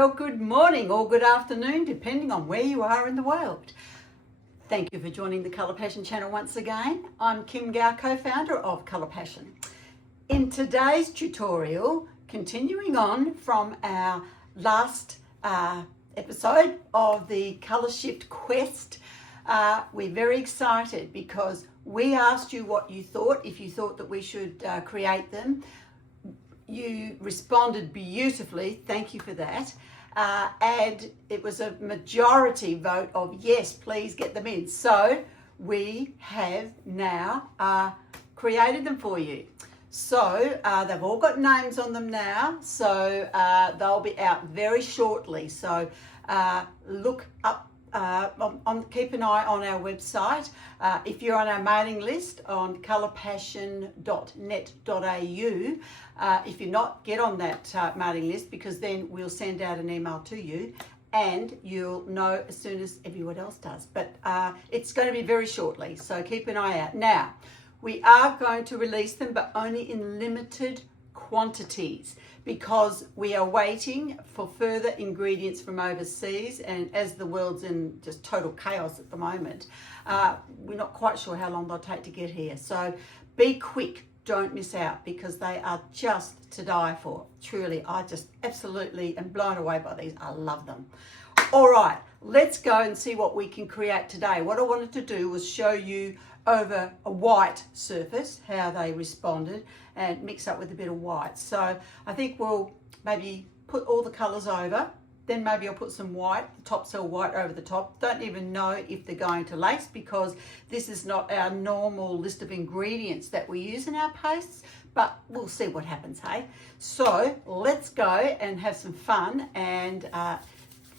Well, good morning or good afternoon, depending on where you are in the world. Thank you for joining the Colour Passion channel once again. I'm Kim Gow, co-founder of Colour Passion. In today's tutorial, continuing on from our last episode of the Colour Shift Quest, we're very excited because we asked you what you thought, if you thought that we should create them. You responded beautifully, thank you for that. And it was a majority vote of yes, please get them in. So we have now created them for you. So they've all got names on them now, so they'll be out very shortly. So look up, keep an eye on our website. If you're on our mailing list on colourpassion.net.au, if you're not, get on that mailing list, because then we'll send out an email to you and you'll know as soon as everyone else does. But it's going to be very shortly, so keep an eye out. Now, we are going to release them, but only in limited quantities, because we are waiting for further ingredients from overseas, and as the world's in just total chaos at the moment, we're not quite sure how long they'll take to get here. So be quick, don't miss out, because they are just to die for. Truly, I just absolutely am blown away by these. I love them. All right, let's go and see what we can create today. What I wanted to do was show you over a white surface how they responded and mix up with a bit of white. So I think we'll maybe put all the colours over, then maybe I'll put some white, the top cell white over the top. Don't even know if they're going to lace, because this is not our normal list of ingredients that we use in our pastes, but we'll see what happens, hey? So let's go and have some fun, and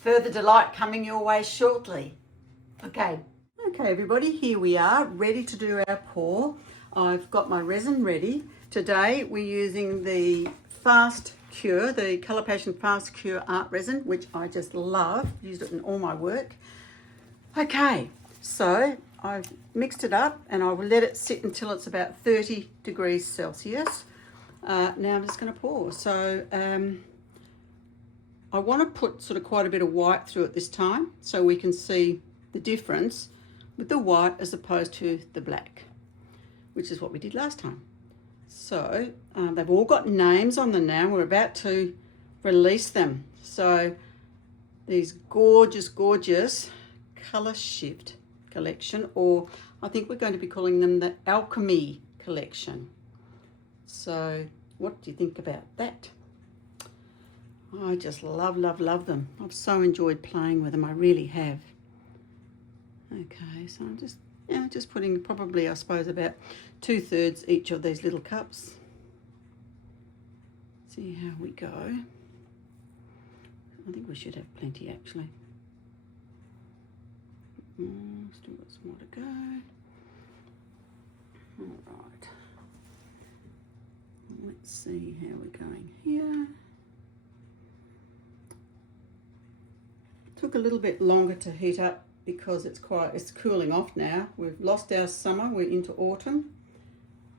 further delight coming your way shortly. Okay, everybody, here we are, ready to do our pour. I've got my resin ready. Today we're using the Fast Cure, the Colour Passion Fast Cure Art Resin, which I just love. Used it in all my work. Okay, so I've mixed it up and I will let it sit until it's about 30 degrees Celsius. Now I'm just going to pour. So I want to put sort of quite a bit of white through it this time, so we can see the difference with the white as opposed to the black, which is what we did last time. So they've all got names on them now. We're about to release them. So these gorgeous, gorgeous Colour Shift collection, or I think we're going to be calling them the Alchemy collection. So what do you think about that? I just love, love, love them. I've so enjoyed playing with them. I really have. Okay, so I'm just putting probably, I suppose, about 2/3 each of these little cups. See how we go. I think we should have plenty, actually. Still got some more to go. All right. Let's see how we're going here. Took a little bit longer to heat up because it's cooling off now. We've lost our summer, we're into autumn,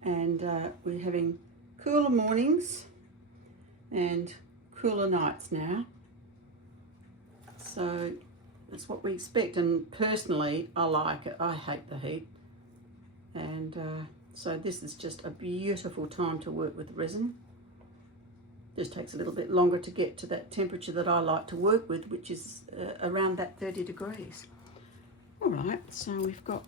and we're having cooler mornings and cooler nights now. So that's what we expect, and personally I like it. I hate the heat, and so this is just a beautiful time to work with resin. Just takes a little bit longer to get to that temperature that I like to work with, which is around that 30 degrees. All right, so we've got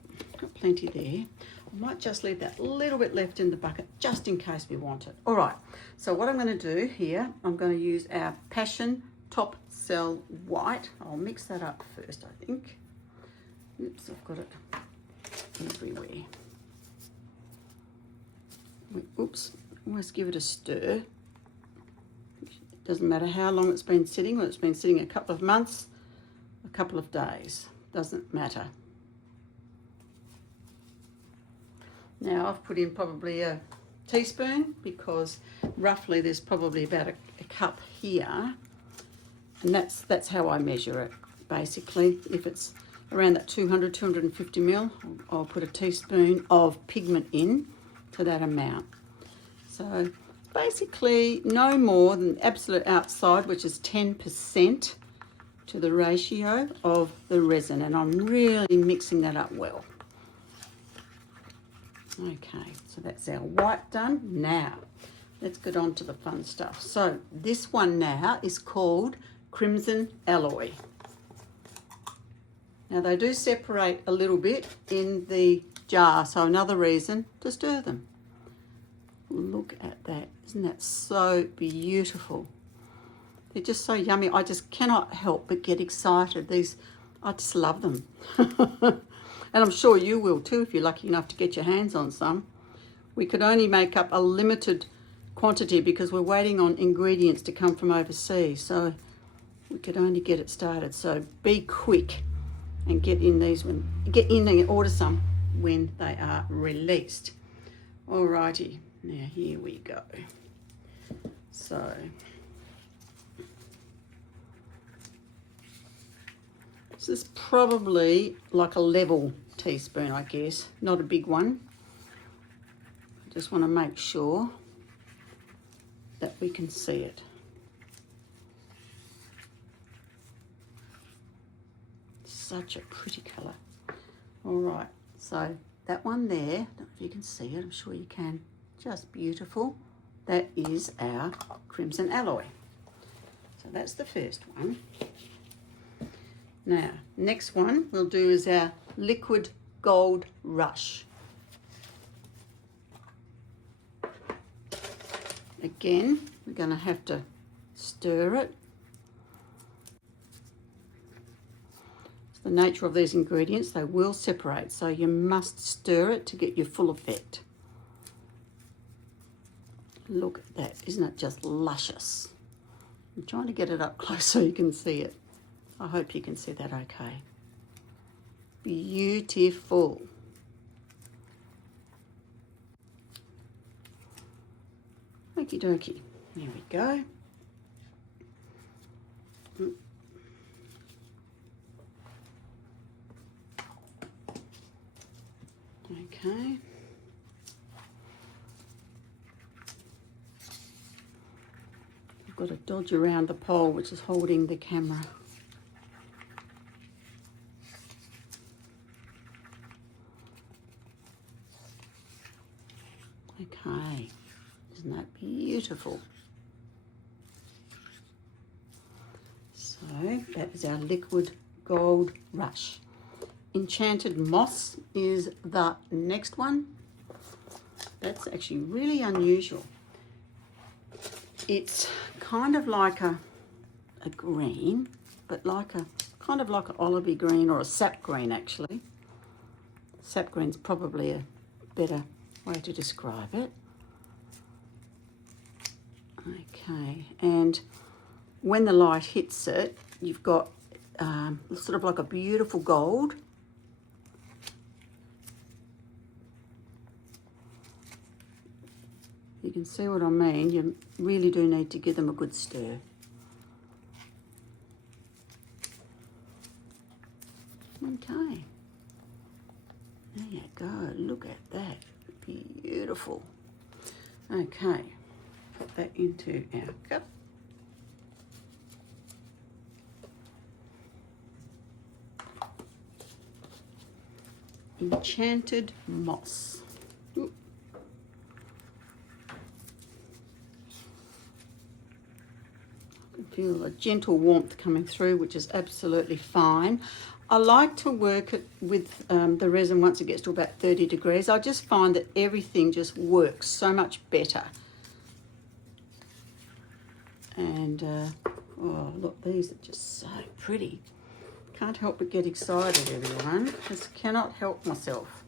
plenty there. I might just leave that little bit left in the bucket just in case we want it. All right, so what I'm going to do here, I'm going to use our Passion Top Cell White. I'll mix that up first, I think. Oops, I've got it everywhere. Oops, always give it a stir. Doesn't matter how long it's been sitting, whether it's been sitting a couple of months, a couple of days, doesn't matter. Now I've put in probably a teaspoon, because roughly there's probably about a cup here, and that's how I measure it basically. If it's around that 250 ml, I'll put a teaspoon of pigment in to that amount. So basically no more than absolute outside, which is 10% to the ratio of the resin, and I'm really mixing that up well. Okay, so that's our white done. Now let's get on to the fun stuff. So this one now is called Crimson Alloy. Now they do separate a little bit in the jar, so another reason to stir them. Look at that. Isn't that so beautiful? They're just so yummy. I just cannot help but get excited. These, I just love them. And I'm sure you will too if you're lucky enough to get your hands on some. We could only make up a limited quantity because we're waiting on ingredients to come from overseas. So we could only get it started. So be quick and get in and order some when they are released. Alrighty, now here we go. So this is probably like a level teaspoon, I guess, not a big one. I just want to make sure that we can see it. Such a pretty colour. All right, so that one there, I don't know if you can see it, I'm sure you can, just beautiful. That is our Crimson Alloy. So that's the first one. Now, next one we'll do is our Liquid Gold Rush. Again, we're going to have to stir it. It's the nature of these ingredients, they will separate, so you must stir it to get your full effect. Look at that, isn't it just luscious? I'm trying to get it up close so you can see it. I hope you can see that okay. Beautiful. Okie dokie. There we go. Okay. I've got to dodge around the pole which is holding the camera. Okay, isn't that beautiful? So that is our Liquid Gold Rush. Enchanted Moss is the next one. That's actually really unusual. It's kind of like a green, but like a kind of like an olivey green or a sap green actually. Sap green's probably a better way to describe it. Okay, and when the light hits it, you've got sort of like a beautiful gold. You can see what I mean. You really do need to give them a good stir. Okay, there you go, look at that. Beautiful. Okay, put that into our cup. Enchanted Moss. Ooh. I can feel a gentle warmth coming through, which is absolutely fine. I like to work it with the resin once it gets to about 30 degrees. I just find that everything just works so much better. And, oh, look, these are just so pretty. Can't help but get excited, everyone. Just cannot help myself.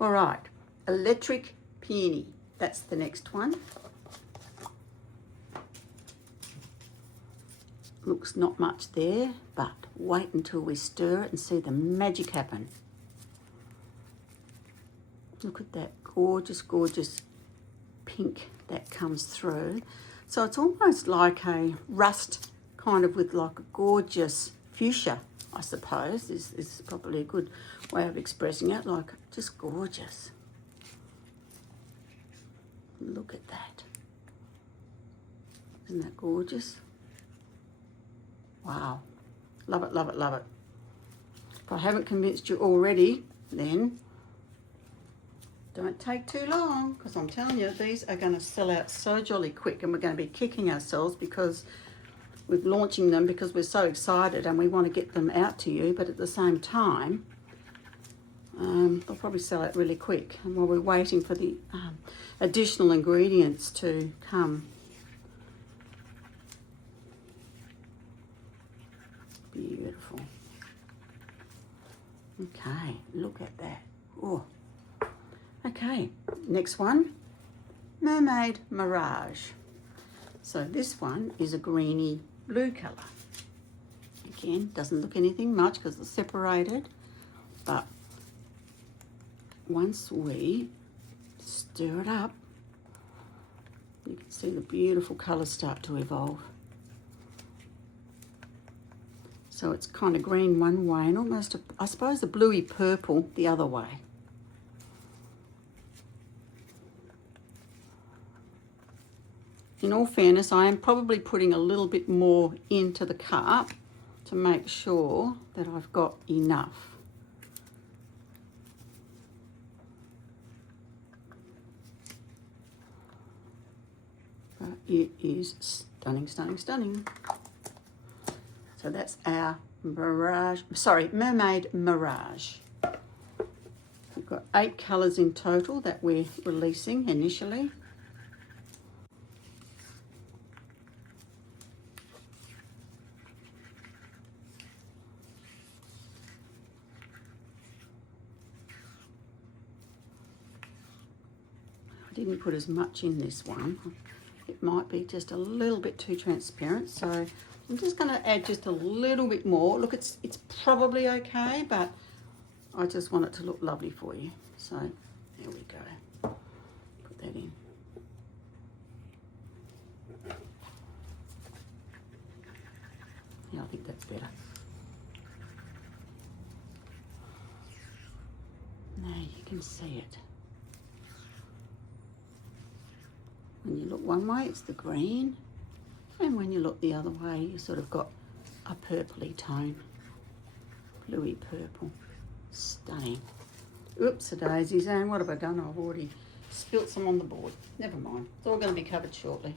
All right, Electric Peony. That's the next one. Looks not much there, but wait until we stir it and see the magic happen. Look at that gorgeous, gorgeous pink that comes through. So it's almost like a rust, kind of with like a gorgeous fuchsia, I suppose. This is probably a good way of expressing it, like just gorgeous. Look at that. Isn't that gorgeous? Wow. Love it, love it, love it. If I haven't convinced you already, then don't take too long, because I'm telling you, these are going to sell out so jolly quick, and we're going to be kicking ourselves because we're launching them because we're so excited and we want to get them out to you, but at the same time, they'll probably sell out really quick. And while we're waiting for the additional ingredients to come. Beautiful. Okay, look at that. Oh. Okay, next one, Mermaid Mirage. So this one is a greeny blue colour. Again, doesn't look anything much because it's separated, but once we stir it up, you can see the beautiful colours start to evolve. So it's kind of green one way and almost, I suppose, a bluey purple the other way. In all fairness, I am probably putting a little bit more into the cup to make sure that I've got enough. But it is stunning, stunning, stunning. So that's our Mermaid Mirage. We've got 8 colours in total that we're releasing initially. I didn't put as much in this one. It might be just a little bit too transparent, so I'm just going to add just a little bit more. Look, it's probably okay, but I just want it to look lovely for you. So there we go. Put that in. Yeah, I think that's better. Now you can see it. When you look one way, it's the green, and when you look the other way, you sort of got a purpley tone, bluey purple. Stunning. Oops, a daisy, Zane, what have I done? I've already spilt some on the board. Never mind, it's all going to be covered shortly.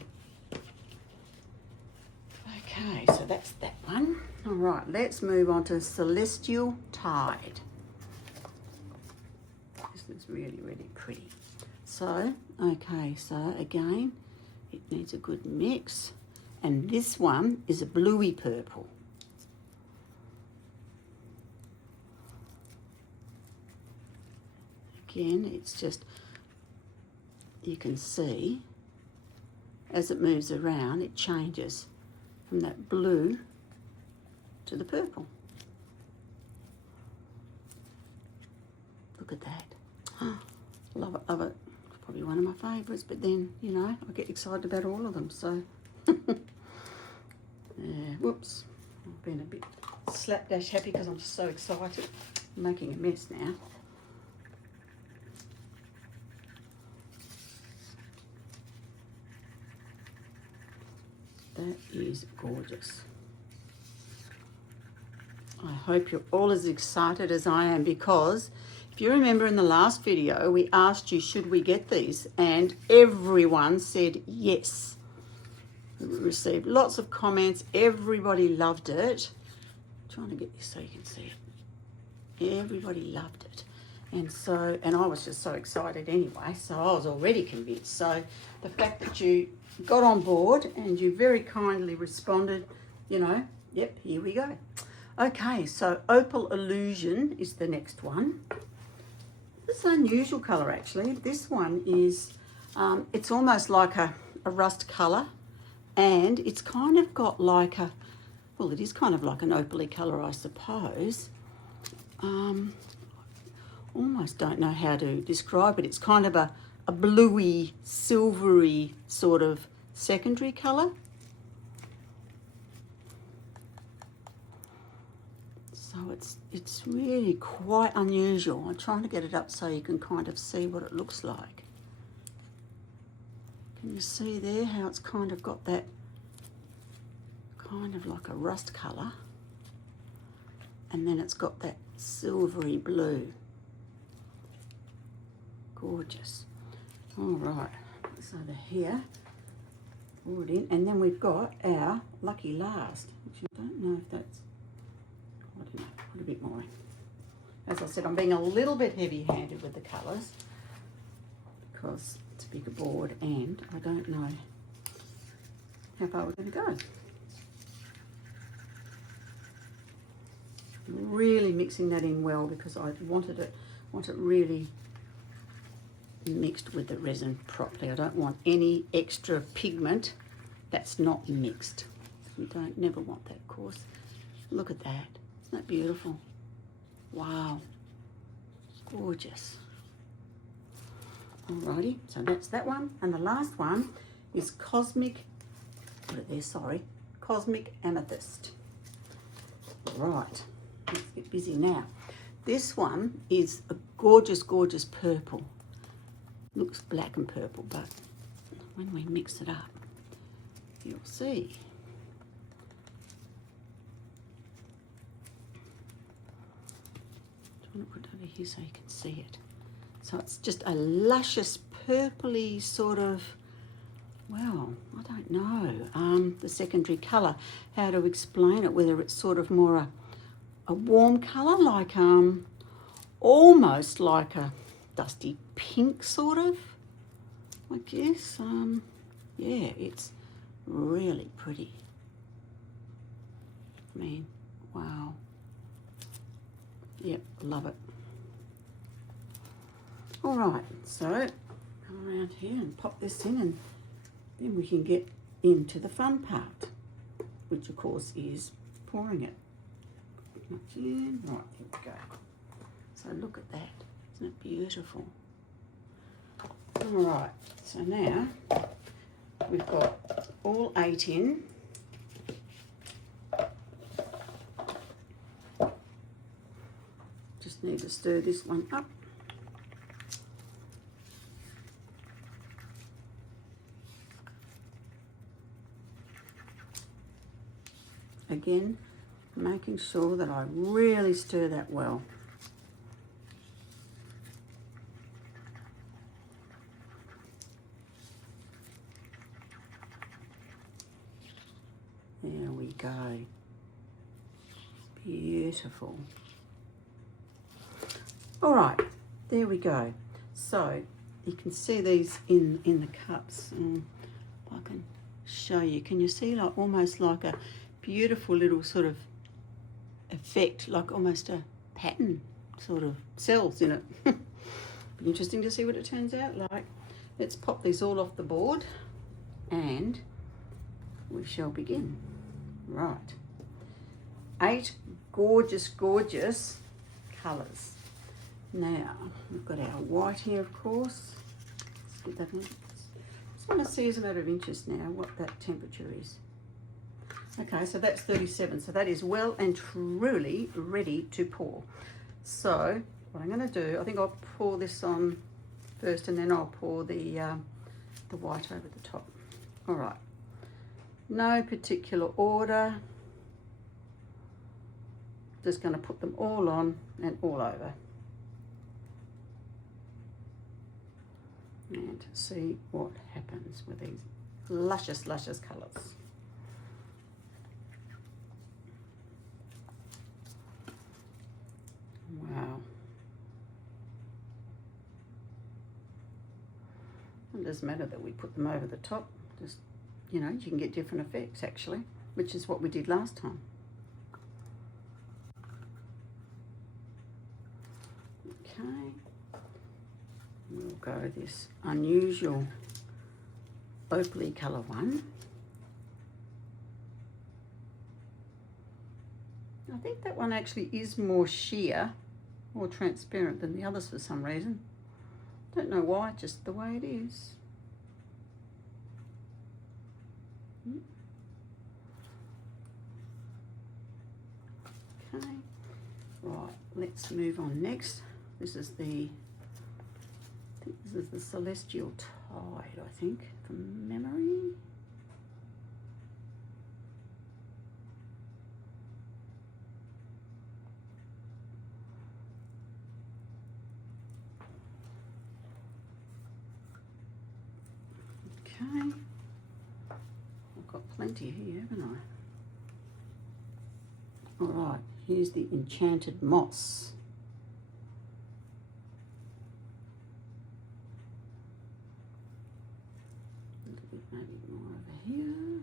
Okay, so that's that one. All right, let's move on to Celestial Tide. This is really, really pretty. So, okay, so again, it needs a good mix. And this one is a bluey purple. Again, it's just, you can see, as it moves around, it changes from that blue to the purple. Look at that. Love it, love it. Probably one of my favourites, but then, you know, I get excited about all of them, so. Yeah, whoops. I've been a bit slapdash happy because I'm just so excited. I'm making a mess now. That is gorgeous. I hope you're all as excited as I am, because if you remember in the last video, we asked you, should we get these? And everyone said yes. We received lots of comments. Everybody loved it. I'm trying to get this so you can see it. Everybody loved it. And I was just so excited anyway, so I was already convinced. So the fact that you got on board and you very kindly responded, you know, yep, here we go. Okay, so Opal Illusion is the next one. This is an unusual colour actually. This one is, it's almost like a rust colour, and it's kind of got like a, well, it is kind of like an opal-y colour, I suppose. Almost don't know how to describe it. It's kind of a bluey, silvery sort of secondary colour. So it's really quite unusual. I'm trying to get it up so you can kind of see what it looks like. Can you see there how it's kind of got that kind of like a rust colour, and then it's got that silvery blue. Gorgeous. All right, so they're here, pour it in, and then we've got our lucky last, which I don't know if that's, I don't know, put a bit more in. As I said, I'm being a little bit heavy-handed with the colours because it's a bigger board and I don't know how far we're going to go. Really mixing that in well because I want it really mixed with the resin properly. I don't want any extra pigment that's not mixed. We never want that, of course. Look at that. Isn't that beautiful? Wow. Gorgeous. Alrighty, so that's that one. And the last one is Cosmic Amethyst. Right, let's get busy now. This one is a gorgeous, gorgeous purple. Looks black and purple, but when we mix it up, you'll see. I'm going to put it over here so you can see it. So it's just a luscious purpley sort of, well, I don't know, the secondary colour, how to explain it, whether it's sort of more a warm colour, like almost like a dusty pink sort of, I guess. Yeah, it's really pretty. I mean, wow. Yep, love it. All right, so come around here and pop this in, and then we can get into the fun part, which of course is pouring it. Right, here we go. So look at that, isn't it beautiful? All right, so now we've got all 8 in. Just need to stir this one up. Again, making sure that I really stir that well. There we go. Beautiful. All right, there we go. So you can see these in the cups. If I can show you, can you see like almost like a beautiful little sort of effect, like almost a pattern sort of cells in it. Be interesting to see what it turns out like. Let's pop these all off the board and we shall begin. Right, 8 gorgeous, gorgeous colours. Now we've got our white here, of course. Let's get that in. Just want to see as a matter of interest now what that temperature is. Okay, so that's 37, so that is well and truly ready to pour. So what I'm going to do, I think I'll pour this on first and then I'll pour the white over the top. All right, no particular order. Just going to put them all on and all over. And see what happens with these luscious, luscious colours. Wow. It doesn't matter that we put them over the top, just, you know, you can get different effects actually, which is what we did last time. Okay, we'll go this unusual opal colour one. I think that one actually is more sheer, more transparent than the others for some reason. Don't know why, just the way it is. Okay, right, let's move on next. This is the Celestial Tide, I think, from memory. Okay. I've got plenty here, haven't I? All right, here's the Enchanted Moss. A little bit maybe more over here.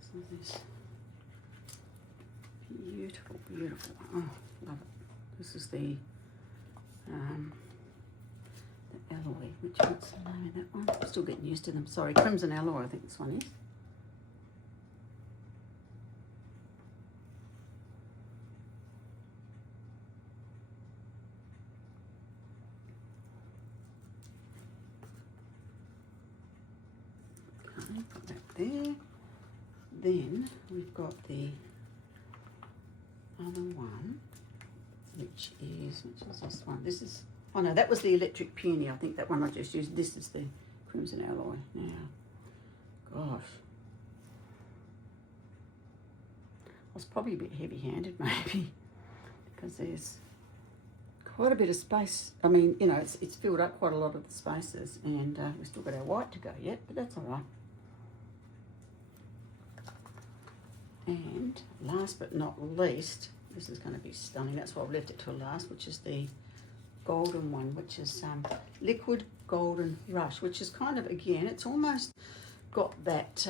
So this beautiful, beautiful. Oh, love it. This is the alloy. What's the name of that one? I'm still getting used to them. Sorry, Crimson Alloy, I think this one is. Okay, put that there. Then we've got the other one, which is this one? This is, oh no, that was the electric peony. I think that one I just used. This is the Crimson Alloy now. Gosh. I was probably a bit heavy-handed maybe, because there's quite a bit of space. I mean, you know, it's filled up quite a lot of the spaces, and we've still got our white to go yet, but that's all right. And last but not least, this is going to be stunning. That's why I've left it till last, which is the golden one, which is Liquid Golden Rush, which is kind of, again, it's almost got that,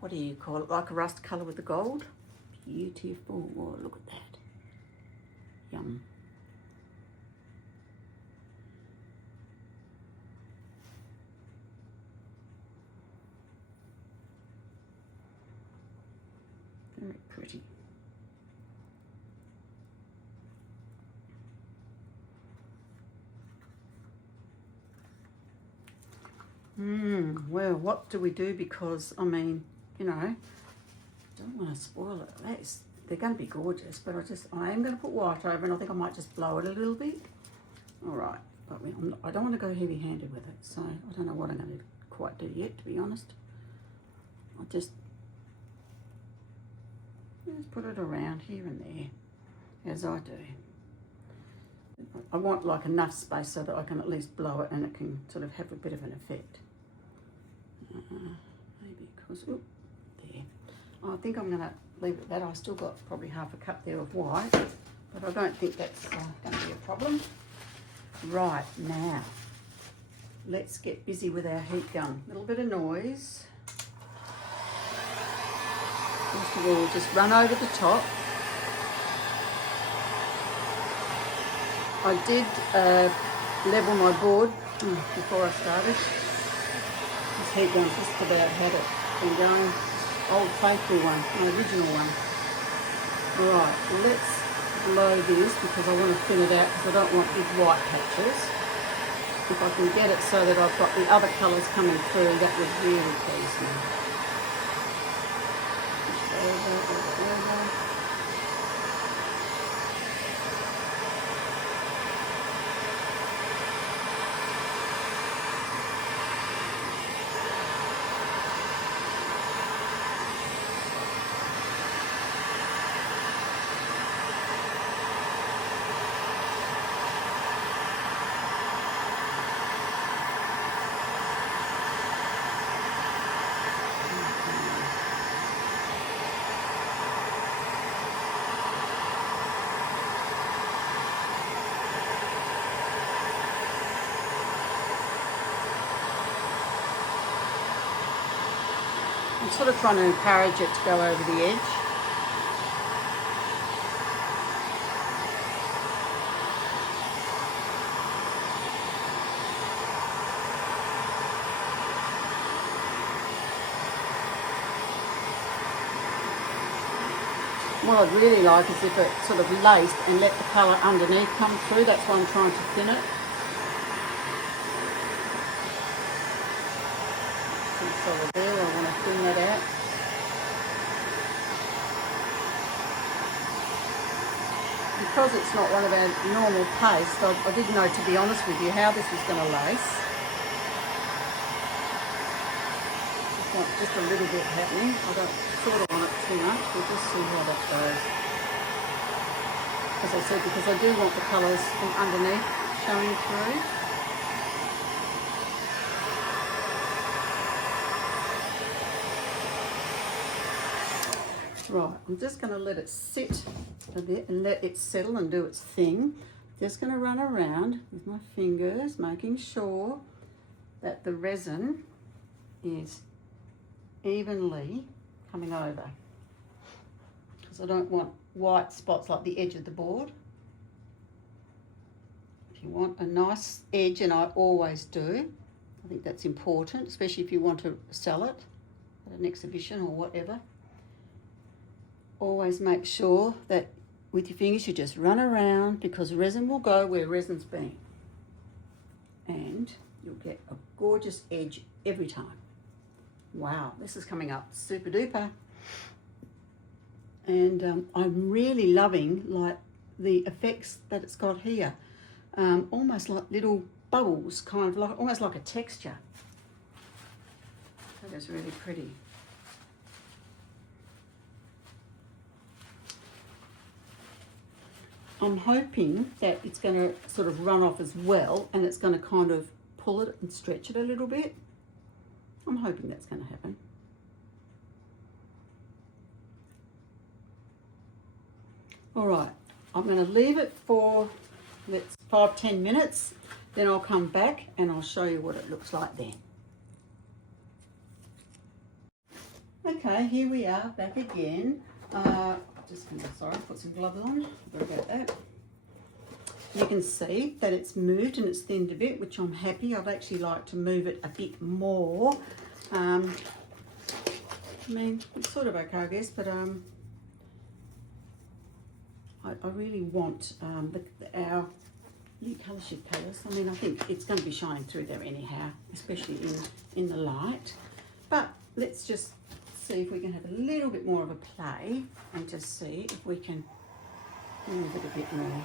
what do you call it, like a rust colour with the gold. Beautiful. Oh, look at that. Yum. Very pretty. Well, what do we do? Because, I mean, you know, don't want to spoil it. They're going to be gorgeous, but I am going to put white over, and I think I might just blow it a little bit. All right, but I don't want to go heavy-handed with it, so I don't know what I'm going to quite do yet, to be honest. I'll just put it around here and there, as I do. I want like enough space so that I can at least blow it and it can sort of have a bit of an effect. Maybe because, there. I think I'm going to leave it at that. I've still got probably half a cup there of white, but I don't think that's going to be a problem. Right, now, let's get busy with our heat gun. A little bit of noise. First of all, just run over the top. I did level my board before I started. This heat gun just about had it. Been going. Old faithful one, my original one. Right, let's blow this because I want to thin it out because I don't want big white patches. If I can get it so that I've got the other colours coming through, that would really please me. I'm sort of trying to encourage it to go over the edge. What I'd really like is if it sort of laced and let the colour underneath come through. That's why I'm trying to thin it. Solid there, I want to thin that out. Because it's not one of our normal pastes, I didn't know, to be honest with you, how this was going to lace. Just want just a little bit happening. I don't sort of want it too much. We'll just see how that goes. as I said, because I do want the colours from underneath showing through. Right, I'm just going to let it sit a bit and let it settle and do its thing. Just going to run around with my fingers, making sure that the resin is evenly coming over, because I don't want white spots like the edge of the board. If you want a nice edge, and I always do, I think that's important, especially if you want to sell it at an exhibition or whatever. Always make sure that with your fingers you just run around, because resin will go where resin's been, and you'll get a gorgeous edge every time. Wow, this is coming up super duper. And I'm really loving like the effects that it's got here. Almost like little bubbles, kind of like almost like a texture. That is really pretty. I'm hoping that it's going to sort of run off as well, and it's going to kind of pull it and stretch it a little bit. I'm hoping that's going to happen. All right, I'm going to leave it for 5-10 minutes, then I'll come back and I'll show you what it looks like then. Okay, here we are back again. Just going to, sorry, put some gloves on. Sorry about that. You can see that it's moved and it's thinned a bit, which I'm happy. I'd actually like to move it a bit more. I mean, it's sort of okay, I guess, but I really want our new colour shift colours. I mean, I think it's going to be shining through there anyhow, especially in the light. But let's just see if we can have a little bit more of a play and just see if we can move it a bit more.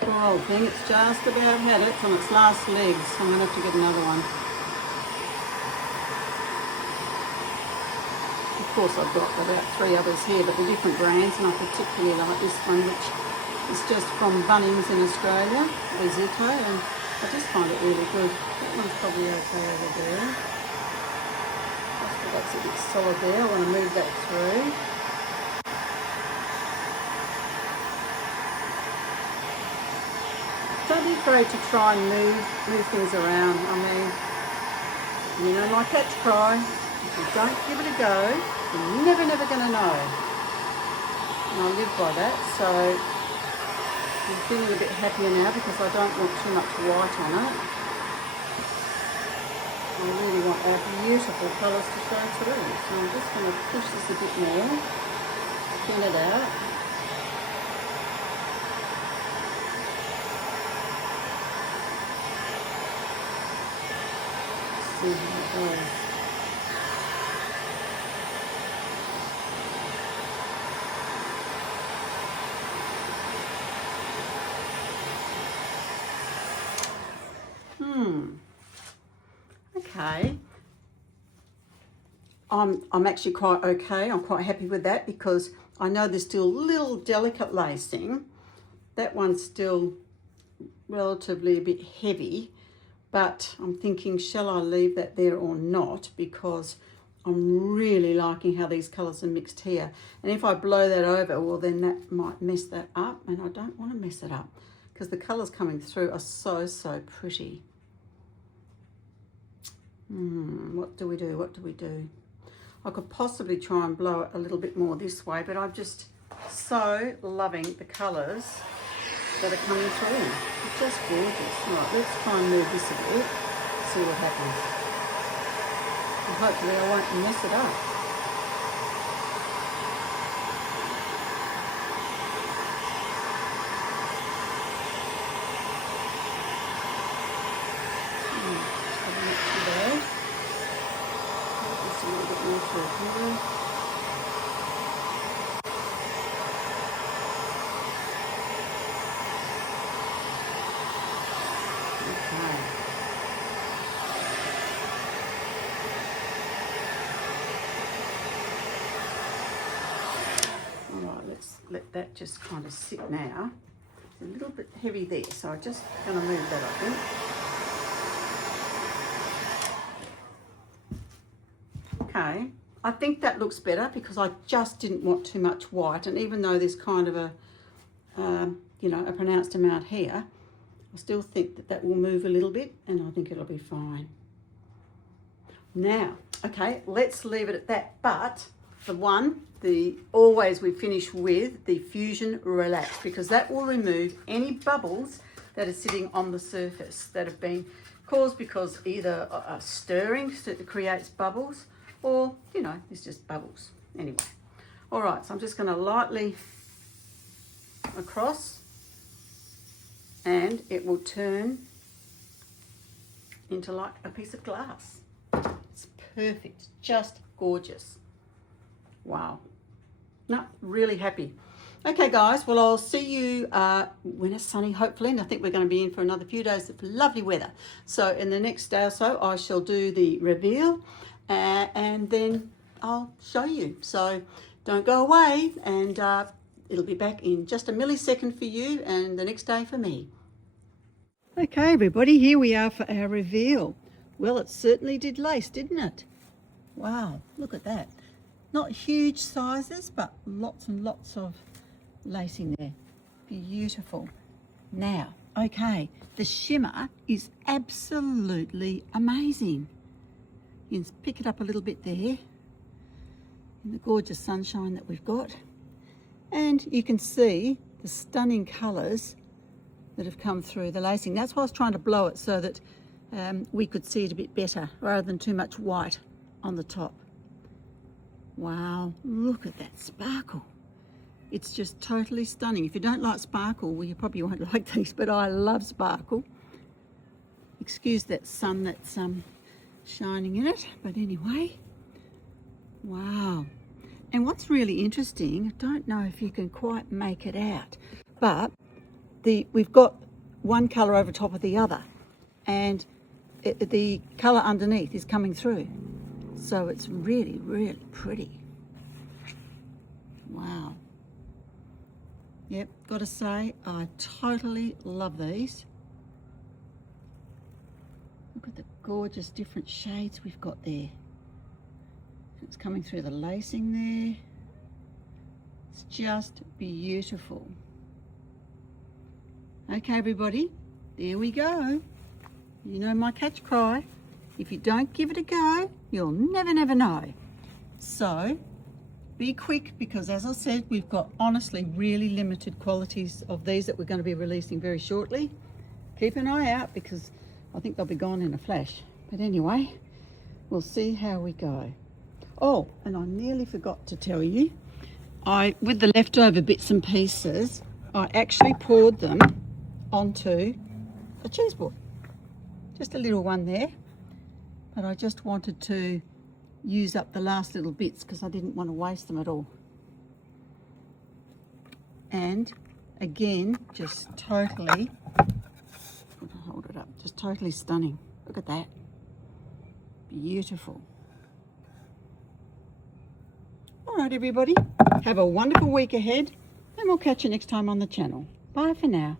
Poor old thing, it's just about had it on its last legs. I'm going to have to get another one. Of course I've got about 3 others here, but they're different brands, and I particularly like this one, which is just from Bunnings in Australia, Zito, and I just find it really good. That one's probably okay over there. That's a bit solid there. I want to move that through. Don't be afraid to try and move things around. I mean, you know my cat's cry. If you don't give it a go, you're never going to know. And I live by that, so I'm feeling a bit happier now because I don't want too much white on it. I really want our beautiful colours to show through. So I'm just going to push this a bit more, thin it out. See how it goes. Okay. I'm actually quite okay. I'm quite happy with that because I know there's still little delicate lacing. That one's still relatively a bit heavy. But I'm thinking, shall I leave that there or not? Because I'm really liking how these colours are mixed here. And if I blow that over, well, then that might mess that up. And I don't want to mess it up because the colours coming through are so pretty. What do we do? What do we do? I could possibly try and blow it a little bit more this way, but I'm just so loving the colours that are coming through. It's just gorgeous. Right, let's try and move this a bit, see what happens. And hopefully I won't mess it up. let's let that just kind of sit now. It's a little bit heavy there, so I'm just going to move that, I think. Okay, I think that looks better because I just didn't want too much white, and even though there's kind of a, you know, a pronounced amount here, I still think that that will move a little bit, and I think it'll be fine. Now, okay, let's leave it at that, but always we finish with the Fusion Relax, because that will remove any bubbles that are sitting on the surface that have been caused because either stirring creates bubbles, or, you know, it's just bubbles. Anyway, all right, so I'm just going to lightly across, and it will turn into like a piece of glass. It's perfect, just gorgeous. Wow. No, really happy. Okay, guys, well, I'll see you when it's sunny, hopefully, and I think we're going to be in for another few days of lovely weather. So in the next day or so, I shall do the reveal, and then I'll show you. So don't go away, and it'll be back in just a millisecond for you and the next day for me. Okay, everybody, here we are for our reveal. Well, it certainly did lace, didn't it? Wow, look at that. Not huge sizes, but lots and lots of lacing there. Beautiful. Now, okay, the shimmer is absolutely amazing. You can pick it up a little bit there in the gorgeous sunshine that we've got. And you can see the stunning colours that have come through the lacing. That's why I was trying to blow it so that we could see it a bit better rather than too much white on the top. Wow, look at that sparkle. It's just totally stunning. If you don't like sparkle, well, you probably won't like these, but I love sparkle. Excuse that sun that's shining in it, but anyway, wow. And what's really interesting, I don't know if you can quite make it out, but we've got one colour over top of the other, and the colour underneath is coming through. So it's really, really pretty. Wow. Yep, got to say, I totally love these. Look at the gorgeous different shades we've got there. It's coming through the lacing there. It's just beautiful. Okay, everybody, there we go. You know my catch cry. If you don't give it a go, you'll never, never know. So be quick, because as I said, we've got honestly really limited quantities of these that we're going to be releasing very shortly. Keep an eye out, because I think they'll be gone in a flash. But anyway, we'll see how we go. Oh, and I nearly forgot to tell you, with the leftover bits and pieces, I actually poured them onto a cheese board. Just a little one there. But I just wanted to use up the last little bits because I didn't want to waste them at all. And again, just totally, hold it up, just totally stunning. Look at that. Beautiful. All right, everybody, have a wonderful week ahead, and we'll catch you next time on the channel. Bye for now.